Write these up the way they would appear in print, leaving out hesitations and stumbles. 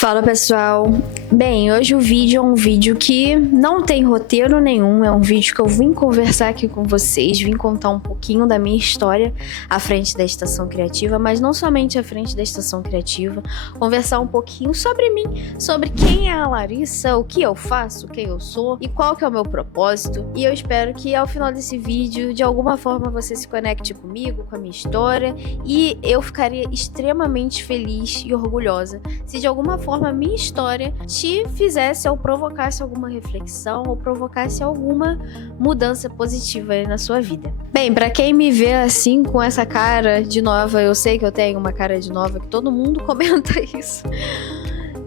Fala pessoal, bem, hoje o vídeo é um vídeo que não tem roteiro nenhum, é um vídeo que eu vim conversar aqui com vocês, vim contar um pouquinho da minha história à frente da Estação Criativa, mas não somente à frente da Estação Criativa, conversar um pouquinho sobre mim, sobre quem é a Larissa, o que eu faço, quem eu sou e qual que é o meu propósito. E eu espero que ao final desse vídeo, de alguma forma você se conecte comigo, com a minha história, e eu ficaria extremamente feliz e orgulhosa se de alguma forma a minha história te fizesse ou provocasse alguma reflexão ou provocasse alguma mudança positiva aí na sua vida. Bem, pra quem me vê assim com essa cara de nova, eu sei que eu tenho uma cara de nova, que todo mundo comenta isso.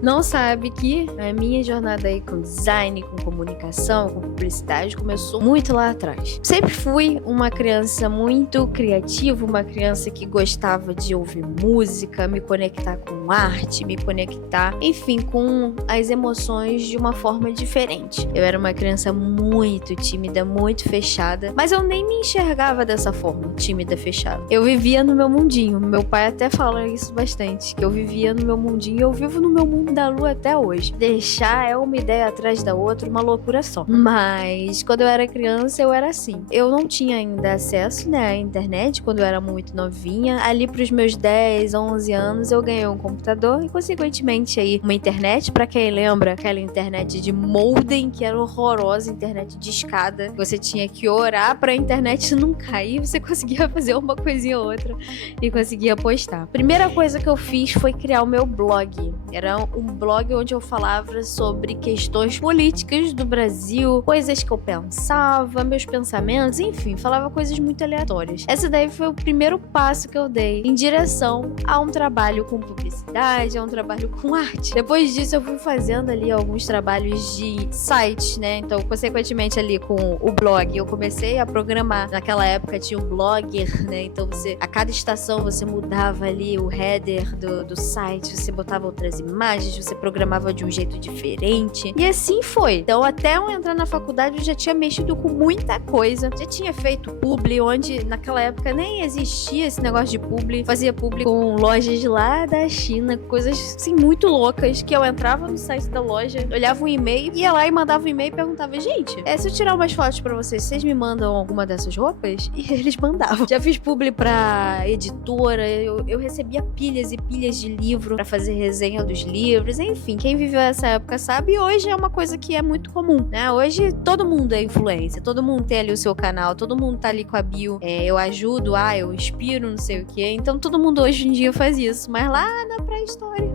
Não sabe que a minha jornada aí com design, com comunicação, com publicidade começou muito lá atrás. Sempre fui uma criança muito criativa, uma criança que gostava de ouvir música, me conectar com arte, me conectar, enfim, com as emoções de uma forma diferente. Eu era uma criança muito tímida, muito fechada, mas eu nem me enxergava dessa forma, tímida, fechada. Eu vivia no meu mundinho. Meu pai até fala isso bastante, que eu vivia no meu mundinho e eu vivo no meu mundo da lua até hoje. Deixar é uma ideia atrás da outra, uma loucura só. Mas quando eu era criança, eu era assim. Eu não tinha ainda acesso, né, à internet quando eu era muito novinha. Ali pros meus 10, 11 anos, eu ganhei um computador e, consequentemente, aí uma internet. Pra quem lembra, aquela internet de modem, que era horrorosa, internet de escada. Você tinha que orar pra internet não cair, você conseguia fazer uma coisinha ou outra e conseguia postar. Primeira coisa que eu fiz foi criar o meu blog. Era um blog onde eu falava sobre questões políticas do Brasil, coisas que eu pensava, meus pensamentos, enfim, falava coisas muito aleatórias. Esse daí foi o primeiro passo que eu dei em direção a um trabalho com publicidade, a um trabalho com arte. Depois disso eu fui fazendo ali alguns trabalhos de sites, né? Então, consequentemente ali com o blog, eu comecei a programar. Naquela época tinha o Blogger, né? Então a cada estação você mudava ali o header do site, você botava outras imagens, você programava de um jeito diferente. E assim foi. Então, até eu entrar na faculdade, eu já tinha mexido com muita coisa. Já tinha feito publi, onde naquela época nem existia esse negócio de publi. Fazia publi com lojas lá da China, coisas assim muito loucas, que eu entrava no site da loja, olhava um e-mail, ia lá e mandava um e-mail e perguntava: gente, se eu tirar umas fotos pra vocês me mandam alguma dessas roupas? E eles mandavam. Já fiz publi pra editora, eu recebia pilhas e pilhas de livro pra fazer resenha dos livros, enfim, quem viveu essa época sabe. E hoje é uma coisa que é muito comum, né? Hoje todo mundo é influencer, todo mundo tem ali o seu canal, todo mundo tá ali com a bio, eu ajudo, eu inspiro, não sei o que. Então todo mundo hoje em dia faz isso, mas lá na pré-história,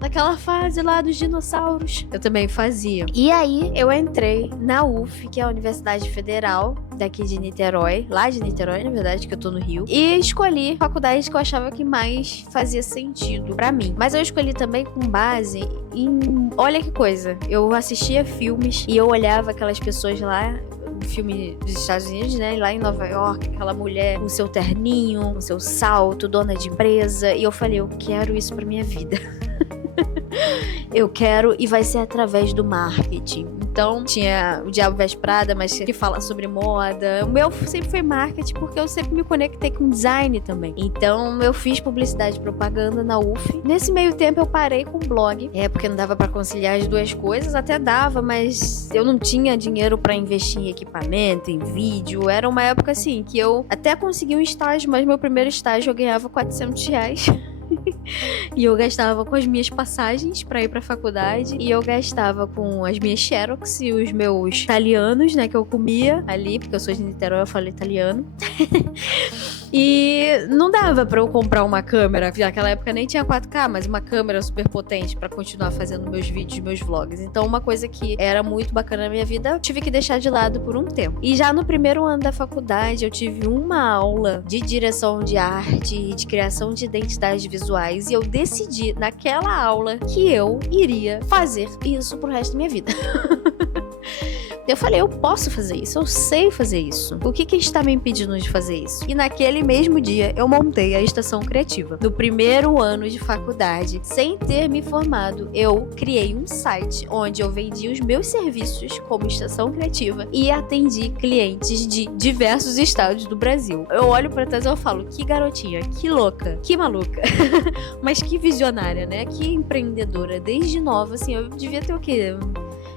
naquela fase lá dos dinossauros, eu também fazia. E aí eu entrei na UF, que é a Universidade Federal daqui de Niterói, lá de Niterói, na verdade, que eu tô no Rio, e escolhi a faculdade que eu achava que mais fazia sentido pra mim. Mas eu escolhi também com base em... Olha que coisa, eu assistia filmes e eu olhava aquelas pessoas lá, filme dos Estados Unidos, né? Lá em Nova York, aquela mulher com seu terninho, com seu salto, dona de empresa, e eu falei, eu quero isso pra minha vida. Eu quero, e vai ser através do marketing. Então, tinha o Diabo Veste Prada, mas que fala sobre moda. O meu sempre foi marketing, porque eu sempre me conectei com design também. Então, eu fiz publicidade e propaganda na UF. Nesse meio tempo, eu parei com o blog. Porque não dava pra conciliar as duas coisas. Até dava, mas eu não tinha dinheiro pra investir em equipamento, em vídeo. Era uma época, assim, que eu até consegui um estágio, mas meu primeiro estágio eu ganhava R$400. E eu gastava com as minhas passagens pra ir pra faculdade, e eu gastava com as minhas xerox e os meus italianos, né, que eu comia ali, porque eu sou de Niterói, eu falo italiano. E não dava pra eu comprar uma câmera, naquela época nem tinha 4K, mas uma câmera super potente pra continuar fazendo meus vídeos, meus vlogs. Então uma coisa que era muito bacana na minha vida, eu tive que deixar de lado por um tempo. E já no primeiro ano da faculdade, eu tive uma aula de direção de arte e de criação de identidades visuais, e eu decidi naquela aula que eu iria fazer isso pro resto da minha vida. Eu falei, eu posso fazer isso, eu sei fazer isso. O que está me impedindo de fazer isso? E naquele mesmo dia, eu montei a Estação Criativa. No primeiro ano de faculdade, sem ter me formado, eu criei um site onde eu vendi os meus serviços como Estação Criativa e atendi clientes de diversos estados do Brasil. Eu olho pra trás e eu falo, que garotinha, que louca, que maluca, mas que visionária, né? Que empreendedora. Desde nova, assim, eu devia ter o quê?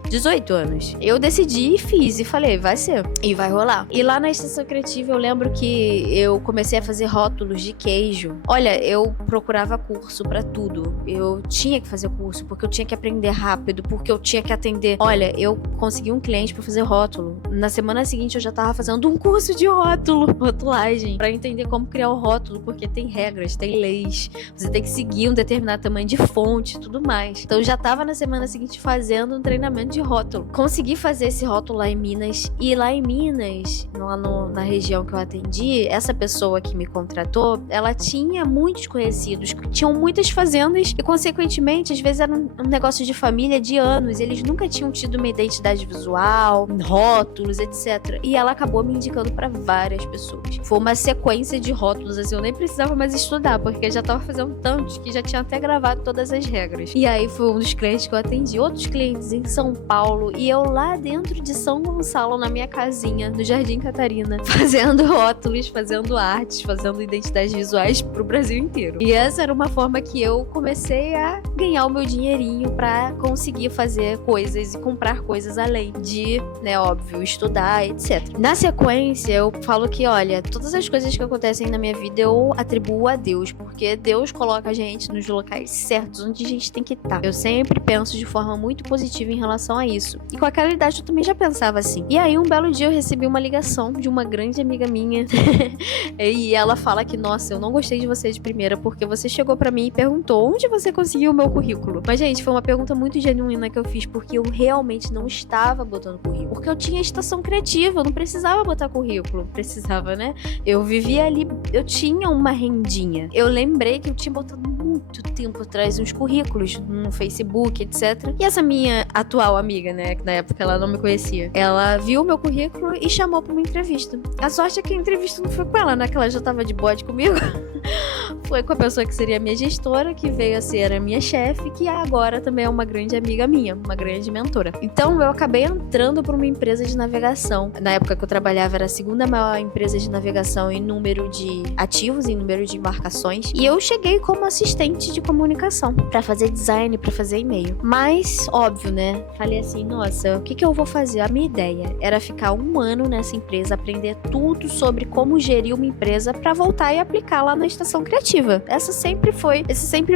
18 anos. Eu decidi e fiz e falei, vai ser. E vai rolar. E lá na Estação Criativa eu lembro que eu comecei a fazer rótulos de queijo. Olha, eu procurava curso pra tudo. Eu tinha que fazer curso porque eu tinha que aprender rápido, porque eu tinha que atender. Olha, eu consegui um cliente pra fazer rótulo. Na semana seguinte eu já tava fazendo um curso de rotulagem, pra entender como criar o rótulo, porque tem regras, tem leis. Você tem que seguir um determinado tamanho de fonte e tudo mais. Então eu já tava na semana seguinte fazendo um treinamento de rótulo. Consegui fazer esse rótulo lá em Minas. E lá em Minas, lá na região que eu atendi, essa pessoa que me contratou, ela tinha muitos conhecidos que tinham muitas fazendas e, consequentemente, às vezes era um negócio de família de anos. Eles nunca tinham tido uma identidade visual, rótulos, etc. E ela acabou me indicando para várias pessoas. Foi uma sequência de rótulos, assim, eu nem precisava mais estudar, porque eu já tava fazendo tantos que já tinha até gravado todas as regras. E aí foi um dos clientes que eu atendi. Outros clientes em São Paulo, e eu lá dentro de São Gonçalo, na minha casinha, no Jardim Catarina, fazendo rótulos, fazendo artes, fazendo identidades visuais pro Brasil inteiro. E essa era uma forma que eu comecei a ganhar o meu dinheirinho pra conseguir fazer coisas e comprar coisas além de, né, óbvio, estudar, etc. Na sequência, eu falo que, olha, todas as coisas que acontecem na minha vida eu atribuo a Deus, porque Deus coloca a gente nos locais certos onde a gente tem que estar. Eu sempre penso de forma muito positiva em relação a isso. E com aquela idade eu também já pensava assim. E aí um belo dia eu recebi uma ligação de uma grande amiga minha e ela fala que, nossa, eu não gostei de você de primeira porque você chegou pra mim e perguntou onde você conseguiu o meu currículo. Mas, gente, foi uma pergunta muito genuína que eu fiz porque eu realmente não estava botando currículo. Porque eu tinha Estação Criativa, eu não precisava botar currículo. Precisava, né? Eu vivia ali, eu tinha uma rendinha. Eu lembrei que eu tinha botado muito tempo atrás uns currículos no Facebook, etc. E essa minha atual amiga, né, que na época ela não me conhecia, ela viu o meu currículo e chamou pra uma entrevista. A sorte é que a entrevista não foi com ela, né, que ela já tava de bode comigo. Foi com a pessoa que seria a minha gestora, que veio a ser a minha chefe, que agora também é uma grande amiga minha, uma grande mentora. Então eu acabei entrando para uma empresa de navegação. Na época que eu trabalhava era a segunda maior empresa de navegação em número de ativos, em número de embarcações. E eu cheguei como assistente de comunicação, para fazer design, para fazer e-mail. Mas, óbvio, né? Falei assim, nossa, o que eu vou fazer? A minha ideia era ficar 1 ano nessa empresa, aprender tudo sobre como gerir uma empresa para voltar e aplicar lá na Estação Criativa. Esse sempre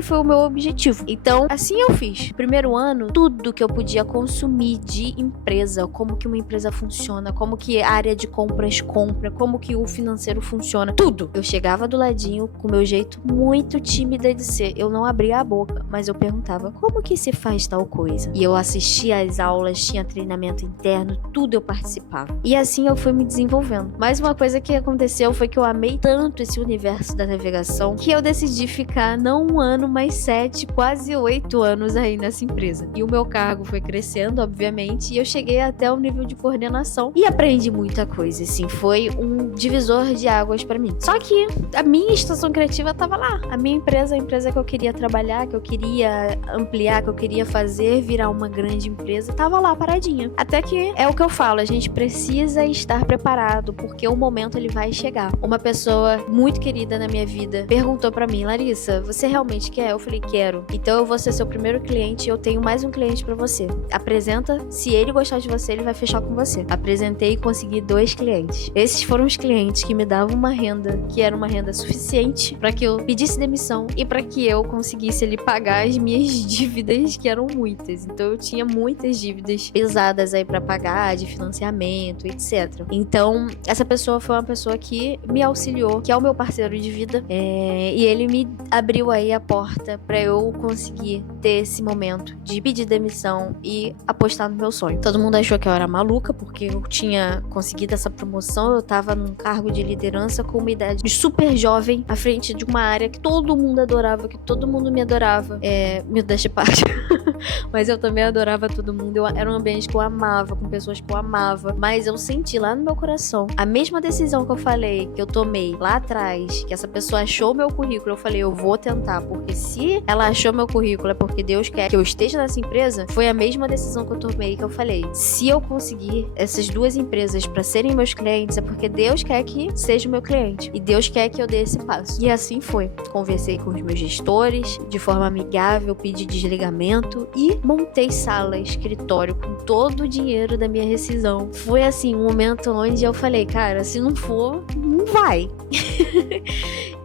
foi o meu objetivo. Então, assim eu fiz. No primeiro ano, tudo que eu podia consumir de empresa, como que uma empresa funciona, como que a área de compras compra, como que o financeiro funciona, tudo. Eu chegava do ladinho com o meu jeito muito tímida de ser. Eu não abria a boca, mas eu perguntava, como que se faz tal coisa? E eu assistia às aulas, tinha treinamento interno, tudo eu participava. E assim eu fui me desenvolvendo. Mas uma coisa que aconteceu foi que eu amei tanto esse universo da navegação que eu decidi ficar não 1 ano, mas 7, quase 8 anos aí nessa empresa. E o meu cargo foi crescendo, obviamente, e eu cheguei até o nível de coordenação e aprendi muita coisa, assim, foi um divisor de águas pra mim. Só que a minha Estação Criativa tava lá, a minha empresa, a empresa que eu queria trabalhar, que eu queria ampliar, que eu queria fazer, virar uma grande empresa, tava lá paradinha. Até que é o que eu falo, a gente precisa estar preparado, porque o momento ele vai chegar. Uma pessoa muito querida na minha vida perguntou pra mim, Larissa, você realmente quer? Eu falei, quero. Então eu vou ser seu primeiro cliente e eu tenho mais um cliente pra você. Apresenta, se ele gostar de você, ele vai fechar com você. Apresentei e consegui 2 clientes. Esses foram os clientes que me davam uma renda, que era uma renda suficiente pra que eu pedisse demissão e pra que eu conseguisse ali pagar as minhas dívidas, que eram muitas. Então eu tinha muitas dívidas pesadas aí pra pagar, de financiamento, etc. Então essa pessoa foi uma pessoa que me auxiliou, que é o meu parceiro de vida, e ele me abriu aí a porta pra eu conseguir ter esse momento de pedir demissão e apostar no meu sonho. Todo mundo achou que eu era maluca, porque eu tinha conseguido essa promoção, eu tava num cargo de liderança com uma idade super jovem, à frente de uma área que todo mundo adorava, que todo mundo me adorava. Meu, deixa parte. Mas eu também adorava todo mundo. Era um ambiente que eu amava, com pessoas que eu amava. Mas eu senti lá no meu coração a mesma decisão que eu falei, que eu tomei lá atrás, que essa pessoa achou meu currículo. Eu falei, eu vou tentar, porque se ela achou meu currículo é porque Deus quer que eu esteja nessa empresa. Foi a mesma decisão que eu tomei, que eu falei, se eu conseguir essas duas empresas pra serem meus clientes, é porque Deus quer que seja o meu cliente. E Deus quer que eu dê esse passo. E assim foi. Conversei com os meus gestores, de forma amigável, pedi desligamento e montei sala, escritório, com todo o dinheiro da minha rescisão. Foi assim, um momento onde eu falei, cara, se não for, não vai.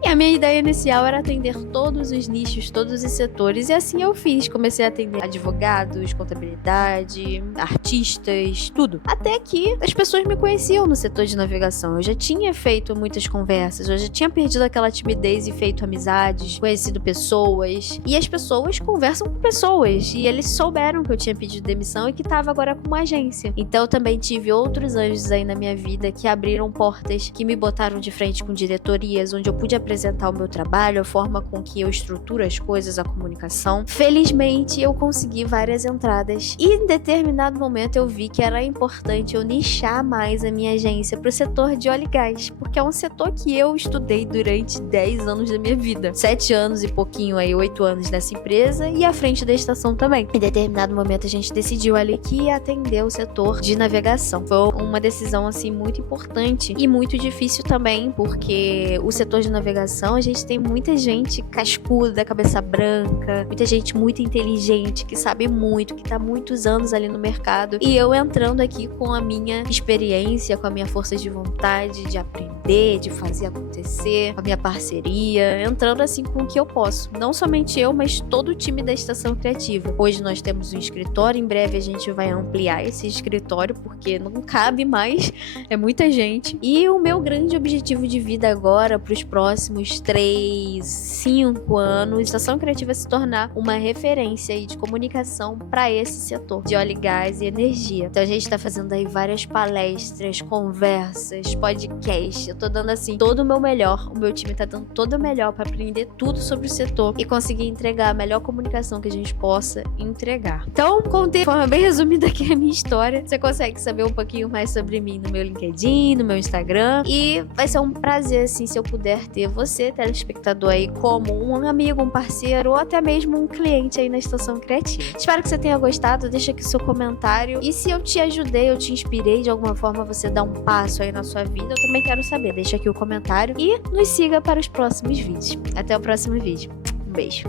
E a minha ideia inicial era atender todos os nichos, todos os setores, e assim eu fiz. Comecei a atender advogados, contabilidade, artistas, tudo. Até que as pessoas me conheciam no setor de navegação. Eu já tinha feito muitas conversas, eu já tinha perdido aquela timidez e feito amizades, conhecido pessoas. E as pessoas conversam com pessoas, e eles souberam que eu tinha pedido demissão e que estava agora com uma agência. Então eu também tive outros anjos aí na minha vida que abriram portas, que me botaram de frente com diretorias, onde eu pude apresentar o meu trabalho, a forma com que eu estruturo as coisas, a comunicação. Felizmente, eu consegui várias entradas e em determinado momento eu vi que era importante eu nichar mais a minha agência para o setor de óleo e gás, porque é um setor que eu estudei durante 10 anos da minha vida. 7 anos e pouquinho aí, 8 anos nessa empresa e à frente da estação também. Em determinado momento a gente decidiu ali que ia atender o setor de navegação. Foi uma decisão assim muito importante e muito difícil também, porque o setor de navegação, a gente tem muita gente cascuda, cabeça branca, muita gente muito inteligente, que sabe muito, que tá há muitos anos ali no mercado. E eu entrando aqui com a minha experiência, com a minha força de vontade, de aprender, de fazer acontecer, com a minha parceria, entrando assim com o que eu posso. Não somente eu, mas todo o time da Estação Criativa. Hoje nós temos um escritório, em breve a gente vai ampliar esse escritório, porque não cabe mais, é muita gente. E o meu grande objetivo de vida agora, para os próximos 3, 5 anos, a Estação Criativa se tornar uma referência aí de comunicação para esse setor de óleo e gás e energia. Então a gente tá fazendo aí várias palestras, conversas, podcasts. Eu tô dando assim todo o meu melhor. O meu time tá dando todo o melhor para aprender tudo sobre o setor e conseguir entregar a melhor comunicação que a gente possa entregar. Então, contei de forma bem resumida aqui a minha história. Você consegue saber um pouquinho mais sobre mim no meu LinkedIn, no meu Instagram, e vai ser um prazer assim se eu puder ter você, telespectador aí, como um amigo, um parceiro ou até mesmo um cliente aí na Estação Criativa. Espero que você tenha gostado, deixa aqui seu comentário e se eu te ajudei, eu te inspirei de alguma forma você dar um passo aí na sua vida, eu também quero saber, deixa aqui o comentário e nos siga para os próximos vídeos. Até o próximo vídeo. Um beijo.